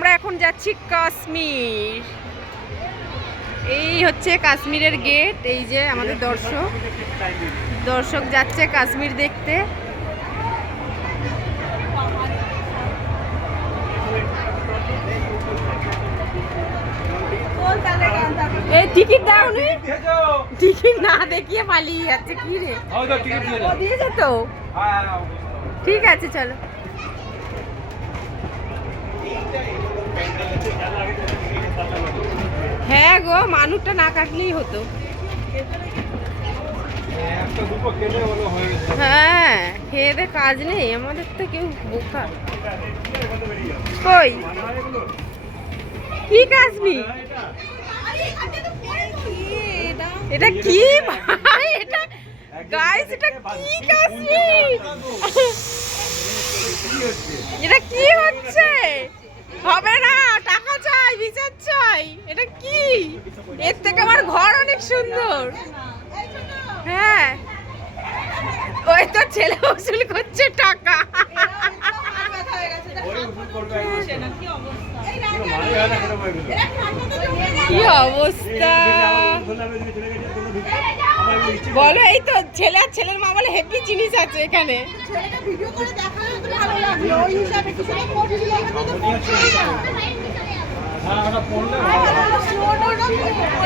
আমরা এখন যাচ্ছি কাশ্মীর। এই হচ্ছে কাশ্মীরের গেট। এই যে আমাদের দর্শক যাচ্ছে কাশ্মীর দেখতে। এই টিকিট দাওনি, টিকিট না দেখিয়ে পালিয়ে যাচ্ছে। কি রে, দিয়েছে তো? ঠিক আছে চলো। হ্যাঁ গো, মানুষটা না কাটলেই হতো। হ্যাঁ, খেয়ে দে কাজ নেই আমাদের তো, কেউ বোকা। কই কি কাশ্মীর? এটা কি ভাই? এটা গাইস, এটা কি কাশ্মীর? এটা কি হচ্ছে? হবে না, টাকা চাই, বিচার চাই। এটা কি? এর থেকে আমার ঘর অনেক সুন্দর। হ্যাঁ, ওই তো ছেলে উসুল করছে টাকা। কি অবস্থা বলো? এই তো ছেলে আর ছেলের মা বলে হেভি জিনিস আছে এখানে।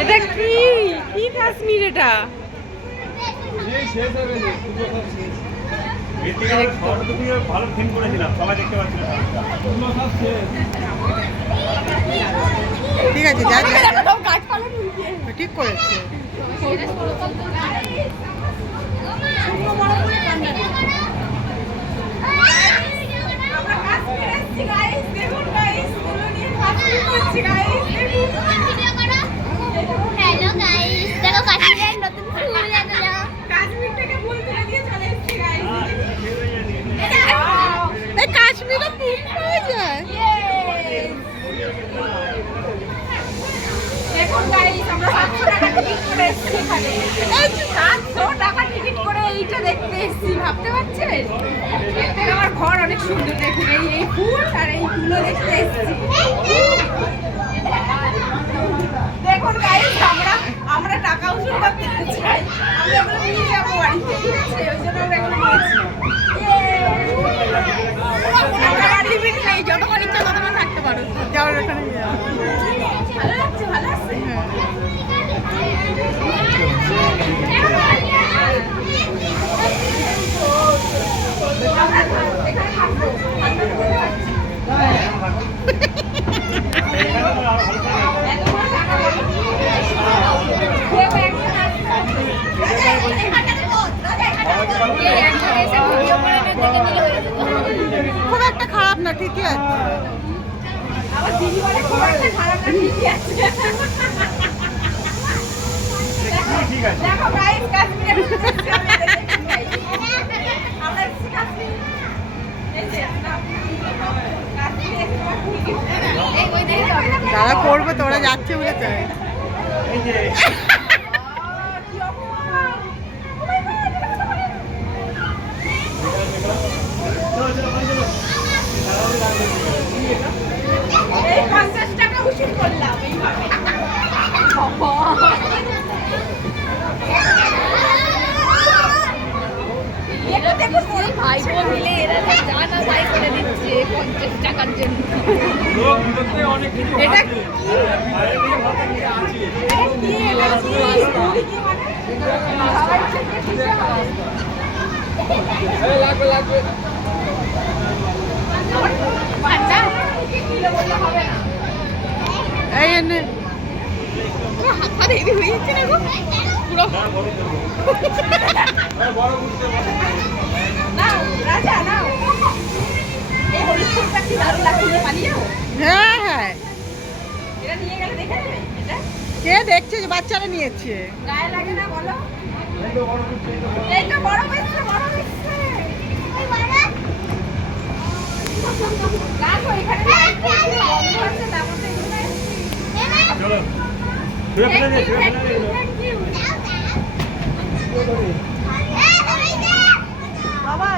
এটা কি কি কাশ্মীর? এটা ঠিক আছে, ঠিক করেছে। কাশ্মীরে ফুল পাওয়া যায়। দেখুন গাইস, আমরা 700 টাকা টিকিট করে এসেছি এখানে। 700 টাকা টিকিট করে এইটা দেখতে এসেছি, ভাবতে পারছেন? দেখতে আমার ঘর অনেক সুন্দর। দেখুন এই ফুল আর এই ফুলও দেখতে এসেছি। দেখুন গাইস, আমরা টাকা উসুল করতে চাই, আমরা এগুলো নিয়ে যাবো বাড়িতে, ঠিক আছে? ওই জন্য আমরা এগুলো নিয়েছি। লিমিট নেই, যতক্ষণ ইচ্ছা ততক্ষণ থাকতে পারো। যাওয়ার ওখানে ভালো লাগছে, ভালো আছে। খুব একটা খারাপ না, ঠিকই আছে। আমার দিদি বলে খুব একটা খারাপ না, ঠিকই আছে। দেখো গাইস, কাশ্মীরে আমরা এসেছি কাশ্মীর। এই যে যারা করবে তোরা যাচ্ছে বলে চাই। এই 50 টাকা উসুল করলাম এইভাবে। ভাই বোন মিলে এরা জানা তাই করে দিচ্ছে 50 টাকার জন্য। এটা লাগবে লাগবে। এই এনে হাত হেভি হয়ে যাচ্ছে না গো পুরো। নাও রাজা, নাও। এই হলুদ ফুলটা কি দারুণ লাগছে, পালিয়ে যাও। হ্যাঁ হ্যাঁ, এটা নিয়ে গেলে দেখে নেবে। এটা কে দেখছে যে বাচ্চারা নিয়েছে? গায়ে লাগে না বলো? এই তো বড় হয়েছে, বড় হয়েছে। ওই বড় লাগো এখানে বন্ধ আছে, তারপর তো এগুলো চলো শুয়ে ফেলে দে, শুয়ে ফেলে দে। বাবা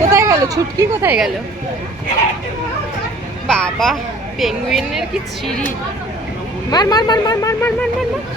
কোথায় গেল ছুটকি, কোথায় গেল? বাবা পেঙ্গুইনের কি ছিঁড়ি! মার মার মার মার মার মার মার মার মার।